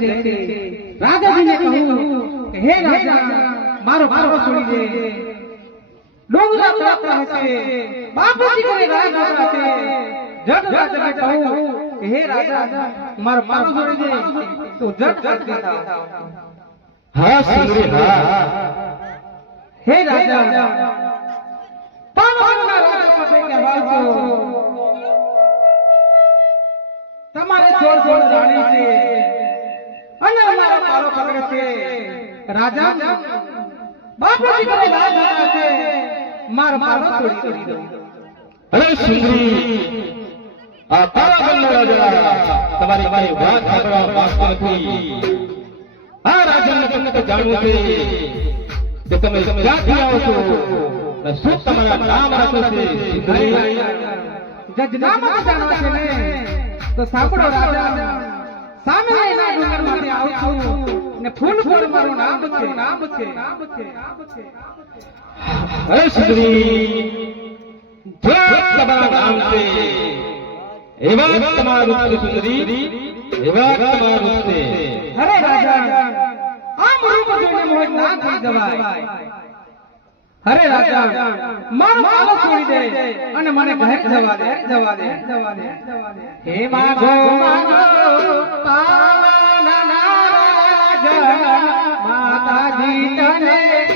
છે. રાજાજીને કહું કે હે રાજા મારો મારો છોડી દે. ડોંગરા તળપતા હશે બાપુજી કરે રાજ રાજા છે જટ રાજાને કહું કે હે રાજા મારો મારો છોડી દે. તો જટ જટ થાવ હા સુંદરી હા. હે. રાજા. પાવનના રાજા પાસે કહેવાય તમારે છોડ છોડ રાણી છે. પકડે છે. રાજા બાપુજી કરે રાજ રાજા છે. મારો છોડી છોડી દો. અરે સુંદરી આ તારા બંને રાજા. તમારી મારી વાત સાંભળવા માંગતો નથી. આ રાજાને તમને તો જાણવું છે કે તમે ક્યાંથી આવો છો અને શું તમારા નામ રાખો છે? સુંદરી જજનામાં જાણવા છે ને. તો સાંભળો રાજા. સામે આવું છું. ને ફૂલ પર મારું નામ છે નામ છે નામ છે. નામ છે. અરે સુંદરી જો તમારા નામ છે. એવા તમારું છે સુંદરી એવા તમારું છે. અરે રાજા આમ રૂપ જોઈને મોહિત ના થઈ જવાય. અરે રાજા મારો પાલો છોડી દે અને મને ઘરે જવા દે જવા દે જવા દે. જવા દે હે માગો માગો માતાજી તને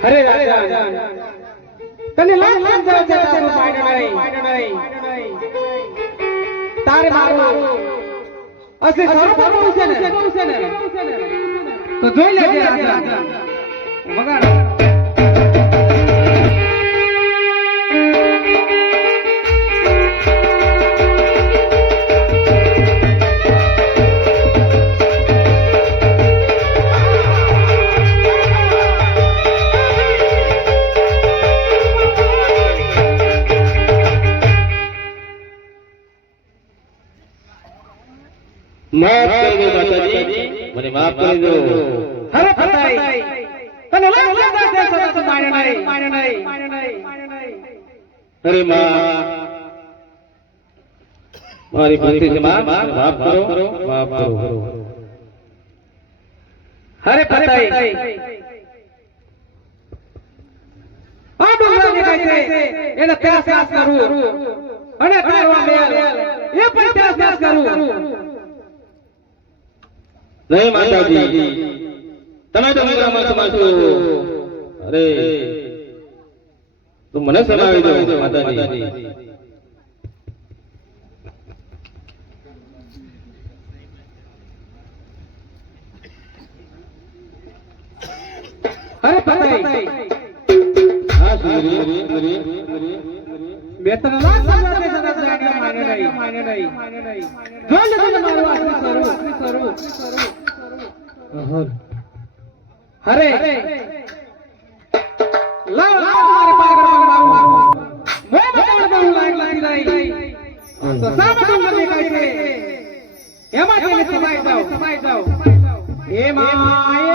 અરે રાજા તને લાજ લાજ જરા જરા પાડણ તારે મારું અસે સારું કરવું છે ને? તો જોઈ લેજે રાજા વગાડ. મને માફ કરી દો. અરે ફતાઈ તને લાખ સમજાવ દે સદા તો માણે નહીં. માણે નહીં. અરે માં. મારી ભક્તિ છે માં માફ કરો. માફ કરો અરે ફતાઈ આ ડુંગરા દેખાય છે એને ત્યાસ ત્યાસ કરું. અને તારો મેલ. એ પણ ત્યાસ ત્યાસ કરું. નહીં માતાજી. તમે તો મીરામાં સમાશો અરે. તું મને સમાવી દો માતાજી. અરે પતાઈ હા સુરી સુરી બે ત્રણ લાખ સમજાવ છે સદા તું આજ્ઞા માન્યો નહીં માન્યો નહીં જો લે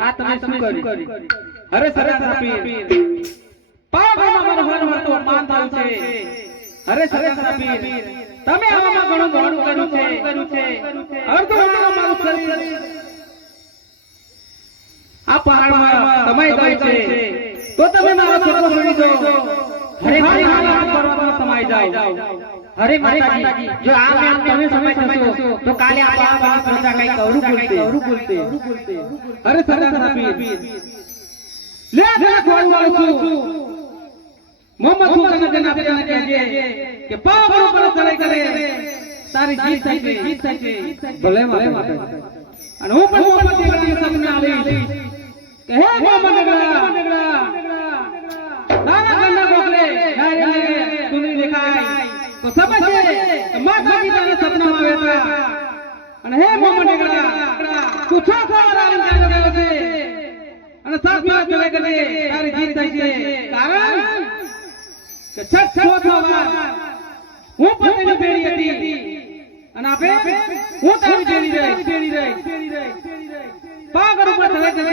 આ તમે શું કર્યું? અરે સરસ પીર મારો હર હરતો માન થયું છે. અરે સરસ પીર તમે આમાં ઘણું ઘણું કર્યું છે. કર્યું છે. અર્ધ અડધો મારું શરીર આ પહાડમાં સમાઈ ગયું છે. તો તમે મારો છોકરો છોડી દો હરે હરે સમાઈ જાઓ. અરે માતાજી, જો આ મેં તમે સમય સમજો તો કાલે આ આ પ્રજા કઈ કવરું બોલતે કવરું બોલતે અરે સરસ પીર લે લે કોણ વાળું છું. મોહમ્મદ સુલ્તાન જના તેને કહેજે કે પાવ ઉપર ચડાઈ કરે. તારી જીત થઈ જીત થઈ ભલે માતાજી. અને હું પણ મોહમ્મદ દેવરાની સામે આવીશ કે હે મોહમ્મદ દેવરા નાના ગંડા ગોખલે નારે નારે તો સમજે કે માતાજી સપનામાં આવ્યા હતા અને હે છો છો છે. છે. છ છ છો હું પણ તેની બેડી હતી. અને આપે હું તારી જેવી રહી. પાગળ ઉપર ધરે ચડે